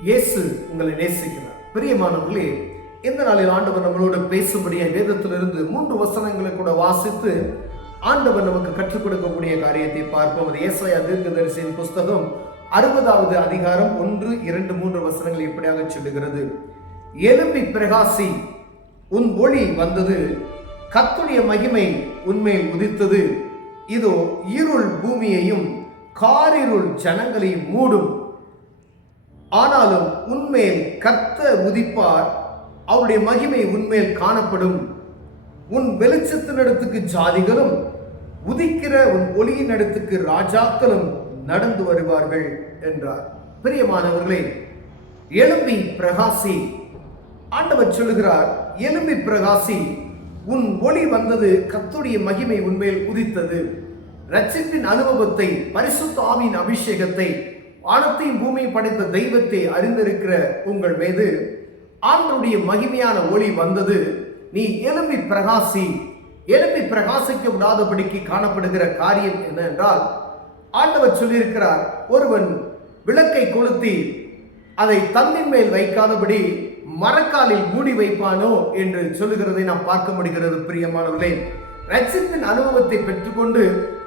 இயேசு உங்களை நேசிக்கிறார். பிரியமானவர்களே, இந்த நாளில் ஆண்டவர் நம்மளோடு பேசும்படியாக வேதத்திலிருந்து 3 வசனங்களை கூட வாசித்து ஆண்டவர் நமக்கு கற்றுக் கொடுக்கக்கூடிய காரியத்தை பார்ப்போம். அது ஏசாயா தீர்க்கதரிசியின் புஸ்தகம் 60வது அதிகாரம் 1, 2, 3 வசனங்கள் இப்படியாக சொல்லுகிறது. எழும்பி பிரகாசி, உன் ஒளி வந்தது, கர்த்தருடைய மகிமை உன்மேல் உதித்தது. இதோ இருள் பூமியையும் காரிருள் ஜனங்களையும் மூடும். ஆனாலும் உன்மேல் கர்த்தர் உதிப்பார், அவருடைய மகிமை உன்மேல் காணப்படும். உன் வெளிச்சத்தினிடத்துக்கு ஜாதிகளும், உதிக்கிற உன் ஒளியினிடத்துக்கு ராஜாக்களும் நடந்து வருவார்கள் என்றார். பிரியமானவர்களே, எழும்பி பிரகாசி. ஆண்டவர் சொல்லுகிறார், எழும்பி பிரகாசி, உன் ஒளி வந்தது, கர்த்தருடைய மகிமை உன்மேல் உதித்தது. இரட்சிப்பின் அனுபவத்தை, பரிசுத்த ஆவியின் அபிஷேகத்தை, வானத்தையும் பூமியும் படைத்த தெய்வத்தை அறிந்திருக்கிற உங்கள் மீது ஆண்டவருடைய மகிமையான ஒளி வந்தது. நீ எழும்பி பிரகாசி. எழும்பி பிரகாசிக்க விடாதபடிக்கு காணப்படுகிற காரியம் என்ன என்றால், ஆண்டவர் சொல்லியிருக்கிறார், ஒருவன் விளக்கை கொளுத்தி அதை தன்னின் மேல் வைக்காதபடி மரக்காலில் மூடி வைப்பானோ என்று சொல்லுகிறதை நாம் பார்க்க முடிகிறது. பிரியமானவர்களே, இரட்சிப்பின் அனுபவத்தை பெற்றுக்கொண்டு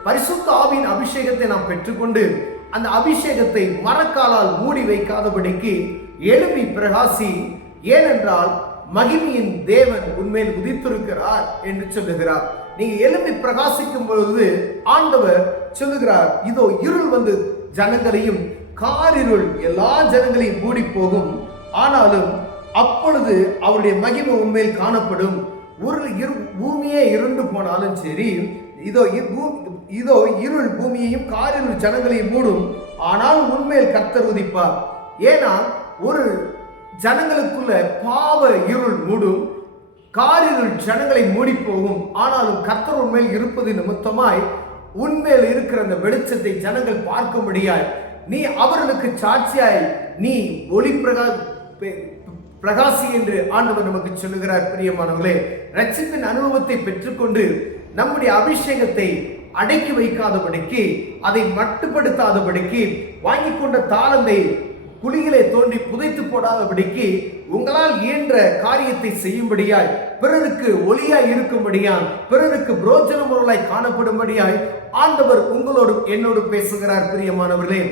பரிசுத்த ஆவியின் அபிஷேகத்தை நாம் பெற்றுக்கொண்டு அந்த அபிஷேகத்தை மரக்காலால் மூடி வைக்காதபடிக்கு எழும்பி பிரகாசி. ஏனென்றால் மகிமையின் தேவன் உன்மேல் உதித்திருக்கிறார் என்று சொல்லுகிறார். நீங்க எழும்பி பிரகாசிக்கும் பொழுது ஆண்டவர் சொல்லுகிறார், இதோ இருள் வந்து ஜனங்களையும், காரிருள் எல்லா ஜனங்களையும் மூடி போகும். ஆனாலும் அப்பொழுது அவருடைய மகிமை உண்மையில் காணப்படும். பூமியே இருண்டு போனாலும் சரி, இதோ இருள் பூமியையும் காரிருள் ஜனங்களையும் மூடும். ஆனால் உண்மையில் கர்த்தர் உதிப்பார். ஏன்னா ஒரு ஜனங்களுக்குள்ள பாவ இருள் மூடும், காரிருள் ஜனங்களை மூடி போகும். ஆனாலும் கர்த்தர் உண்மையில் இருப்பது நிமித்தமாய் உண்மையில் இருக்கிற அந்த வெளிச்சத்தை ஜனங்கள் பார்க்க முடியாது. நீ அவர்களுக்கு சாட்சியாய் நீ ஒளி பிரகாசி என்று ஆண்டவர் நமக்கு சொல்லுகிறார். பிரியமானவர்களே, இரட்சிப்பின் அனுபவத்தை பெற்றுக்கொண்டு நம்முடைய அபிஷேகத்தை அடக்கி வைக்காதபடிக்கு, அதை மட்டுப்படுத்தாதபடிக்கு, வாங்கி கொண்ட தாளந்தை குழிகளை தோண்டி புதைத்து போடாதபடிக்கு, உங்களால் இயன்ற காரியத்தை செய்யும்படியாய், பிறருக்கு ஒளியாய் இருக்கும்படியாய், பிறருக்கு புரோஜனமுறையாய் காணப்படும்படியாய் ஆண்டவர் உங்களோடு என்னோடு பேசுகிறார். பிரியமானவர்களே,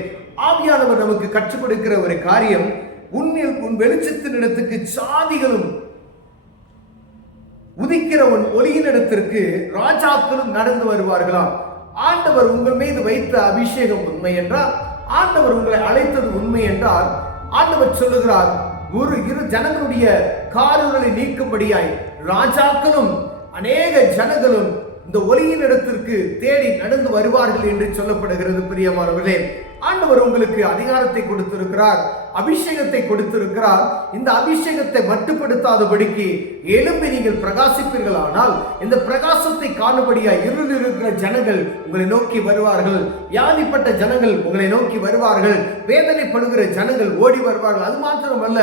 ஆவியானவர் நமக்கு கற்றுக் கொடுக்கிற ஒரு காரியம், உன் வெளிச்சத்தின் இடத்துக்கு சாதிகளும், உதிக்கிற உன் ஒளியின் இடத்திற்கு ராஜாக்களும் நடந்து வருவார்களாம். ஆண்டவர் உங்கள் மீது வைத்த அபிஷேகம் உண்மை என்றால், ஆண்டவர் உங்களை அழைத்தது உண்மை என்றால், ஆண்டவர் சொல்லுகிறார், இரு ஜனங்களுடைய காரியங்களை நீக்கும்படியாய் ராஜாக்களும் அநேக ஜனங்களும் இந்த ஒளியின் இடத்திற்கு தேடி நடந்து வருவார்கள் என்று சொல்லப்படுகிறது. பிரியமானவர்களே, ஆண்டவர் உங்களுக்கு அதிகாரத்தை கொடுத்திருக்கிறார், அபிஷேகத்தை கொடுத்திருக்கிறார். இந்த அபிஷேகத்தை மட்டுப்படுத்தாதபடிக்கு எழும்பி நீங்கள் பிரகாசிப்பீர்கள். ஆனால் இந்த பிரகாசத்தை காணும்படியாய் இருளில் இருக்கிற ஜனங்கள் உங்களை நோக்கி வருவார்கள், வியாதிப்பட்ட ஜனங்கள் உங்களை நோக்கி வருவார்கள், வேதனைப்படுகிற ஜனங்கள் ஓடி வருவார்கள். அது மாத்திரமல்ல,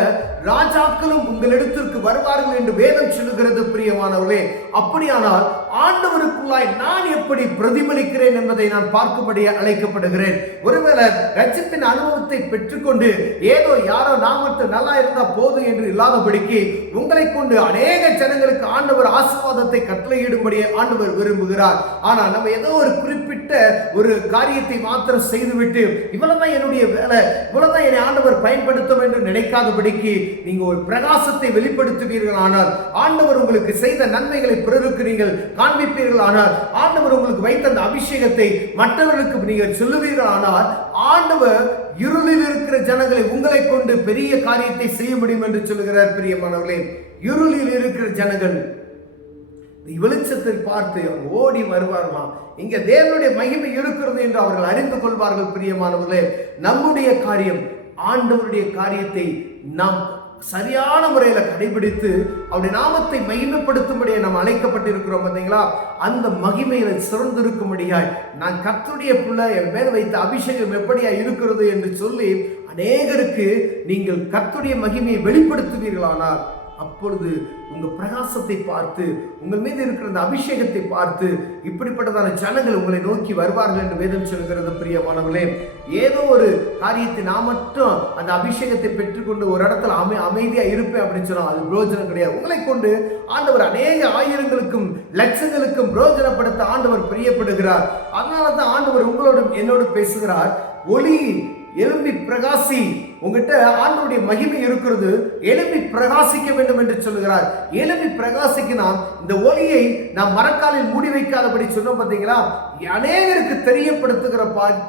ராஜாக்களும் உங்களிடத்திற்கு வருவார்கள் என்று வேதம் சொல்லுகிறது. பிரியமானவர்களே, அப்படியானால் ஆண்டவருக்குள்ளாய் நான் எப்படி பிரதிபலிக்கிறேன் என்பதை நான் பார்க்கும்படி அழைக்கப்படுகிறேன். ஒருவேளை இரட்சிப்பின் அனுபவத்தை பெற்றுக்கொண்டு ஏதோ யாரோ நான் மட்டும் நல்லா இருந்தா போதும் என்று இல்லாதபடிக்கு உங்களை கொண்டு அநேக ஜனங்களுக்கு ஆண்டவர் ஆசீர்வாதத்தை கட்டளையிடும்படி ஆண்டவர் விரும்புகிறார். ஆனா நம்ம ஏதோ ஒரு குறிப்பிட்ட ஒரு காரியத்தை மாத்திரம் செய்துவிட்டு இவ்வளவுதான் என்னுடைய வேலை, இவ்வளவுதான் என்னை ஆண்டவர் பயன்படுத்தும் என்று நினைக்காதபடிக்கு நீங்க ஒரு பிரகாசத்தை வெளிப்படுத்துவீர்கள். ஆனால் ஆண்டவர் உங்களுக்கு செய்த நன்மைகளை பிறருக்கு நீங்கள் காண்பிப்பீர்கள். ஆனால் ஆண்டவர் உங்களுக்கு வைத்த அந்த அபிஷேகத்தை மற்றவர்களுக்கு நீங்கள் சொல்லுவீர்கள். ஆனால் ஆண்டவர் இருளில் இருக்கிற ஜனங்களை உங்களை கொண்டு பெரிய காரியத்தை செய்ய முடியும் என்று சொல்லுகிறார். பிரியமானவர்களே, இருளில் இருக்கிற ஜனங்கள் வெளிச்சத்தை பார்த்து ஓடி வருவார்களாம். இங்க தேவனுடைய மகிமை இருக்கிறது என்று அவர்கள் அறிந்து கொள்வார்கள். பிரியமானவர்களே, நம்முடைய காரியம், ஆண்டவருடைய காரியத்தை நாம் சரியான முறையில கடைபிடித்து அவருடைய நாமத்தை மகிமைப்படுத்தும்படியே நாம் அழைக்கப்பட்டிருக்கிறோம். பார்த்தீங்களா, அந்த மகிமையில சிறந்திருக்கும்படியாய் நான் கர்த்தருடைய பிள்ளை, என் மேல் வைத்த அபிஷேகம் எப்படியா இருக்கிறது என்று சொல்லி அநேகருக்கு நீங்கள் கர்த்தருடைய மகிமையை வெளிப்படுத்துவீர்களானால் அப்பொழுது உங்க பிரகாசத்தை பார்த்து, உங்கள் மீது இருக்கிற அந்த அபிஷேகத்தை பார்த்து இப்படிப்பட்டதான ஜனங்கள் உங்களை நோக்கி வருவார்கள் என்று வேதம் சொல்கிறது. பிரியமானவர்களே, ஏதோ ஒரு காரியத்தை நான் மட்டும் அந்த அபிஷேகத்தை பெற்றுக்கொண்டு ஒரு இடத்துல அமைதியா இருப்பேன் அப்படின்னு சொன்னா அது பிரயோஜனம் கிடையாது. உங்களை கொண்டு ஆண்டவர் அநேக ஆயிரங்களுக்கும் லட்சங்களுக்கும் பிரயோஜனப்படுத்த ஆண்டவர் பிரியப்படுகிறார். அதனாலதான் ஆண்டவர் உங்களோடு என்னோடு பேசுகிறார். ஒளி எழும்பி பிரகாசி. உங்ககிட்ட ஆண்டவருடைய மகிமை இருக்கிறது, எழும்பி பிரகாசிக்க வேண்டும் என்று சொல்லுகிறார். எழும்பி பிரகாசிக்கினா இந்த ஒளியை நாம் மரக்காலில் மூடி வைக்காதபடி சொன்னோம் பார்த்தீங்களா? அநேகருக்கு தெரியப்படுத்துகிற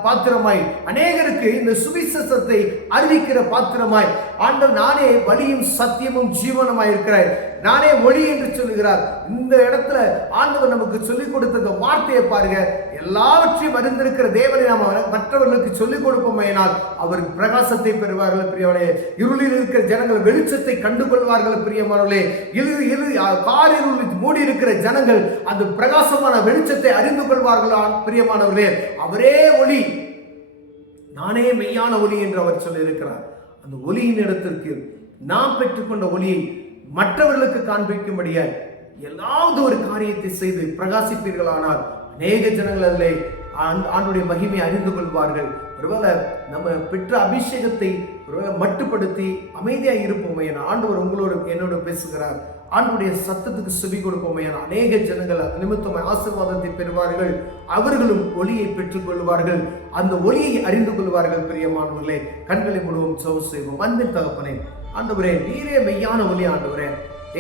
பாத்திரமாய், அநேகருக்கு இந்த சுவிசேஷத்தை அறிவிக்கிற பாத்திரமாய் ஆண்டவர் நானே வழியும் சத்தியமும் ஜீவனமாய் இருக்கிறார், நானே ஒளி என்று சொல்லுகிறார். இந்த இடத்துல ஆண்டவர் நமக்கு சொல்லிக் கொடுத்த இந்த வார்த்தையை பாருங்க. எல்லாவற்றையும் அறிந்திருக்கிற தேவனை நாம் மற்றவர்களுக்கு சொல்லிக் கொடுப்போமேனால் அவர் பிரகாசத்தை பெறுவார்கள். பிரியமானே, இருளில் இருக்கிற ஜனங்கள் வெளிச்சத்தை கண்டுகொள்வார்கள். பிரியமானவர்களே, காரிருளில் மூடி இருக்கிற ஜனங்கள் அந்த பிரகாசமான வெளிச்சத்தை அறிந்து கொள்வார்கள். பிரியமானவர்களே, அவரே ஒளி, நானே மெய்யான ஒளி என்று அவர் சொல்லி இருக்கிறார். அந்த ஒளியின் இடத்திற்கு நாம் பெற்றுக்கொண்ட ஒளியை மற்றவர்களுக்கு காண்பிக்கும்படியாய் ஏதாவது ஒரு காரியத்தை செய்து பிரகாசிப்பீர்களானால் அநேக ஜனங்கள் அதிலே ஆண்டுடைய மகிமையை அறிந்து கொள்வார்கள். ஒருவேளை நம்ம பெற்ற அபிஷேகத்தை ஒருவேளை மட்டுப்படுத்தி அமைதியாக இருப்போமே என ஆண்டவர் உங்களோடு என்னோடு பேசுகிறார். ஆண்டுடைய சத்தத்துக்கு செவி கொடுப்போமே என அநேக ஜனங்கள் நிமித்தமாக ஆசீர்வாதத்தை பெறுவார்கள். அவர்களும் ஒளியை பெற்றுக் கொள்வார்கள், அந்த ஒளியை அறிந்து கொள்வார்கள். பிரியமானவர்களே, கண்களை முழுவதும் ஜெபம் செய்வோம். அன்பின் தகப்பனே, ஆண்டவரே, நீரே மெய்யான ஒளி. ஆண்டவரே,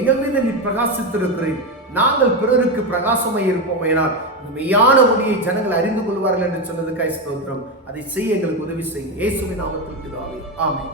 எங்கள் மீது நீ பிரகாசித்திருக்கிறீர். நாங்கள் பிறருக்கு பிரகாசமாய் இருப்போம் ஏனால் மெய்யான ஒளியை ஜனங்கள் அறிந்து கொள்வார்கள் என்று சொன்னதுக்காய் ஸ்தோத்திரம். அதை செய்ய எங்களுக்கு உதவி செய்யும். இயேசுவின் நாமத்தில் பிதாவே, ஆமென்.